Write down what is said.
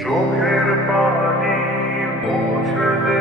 চোখের পানি মুছে দে।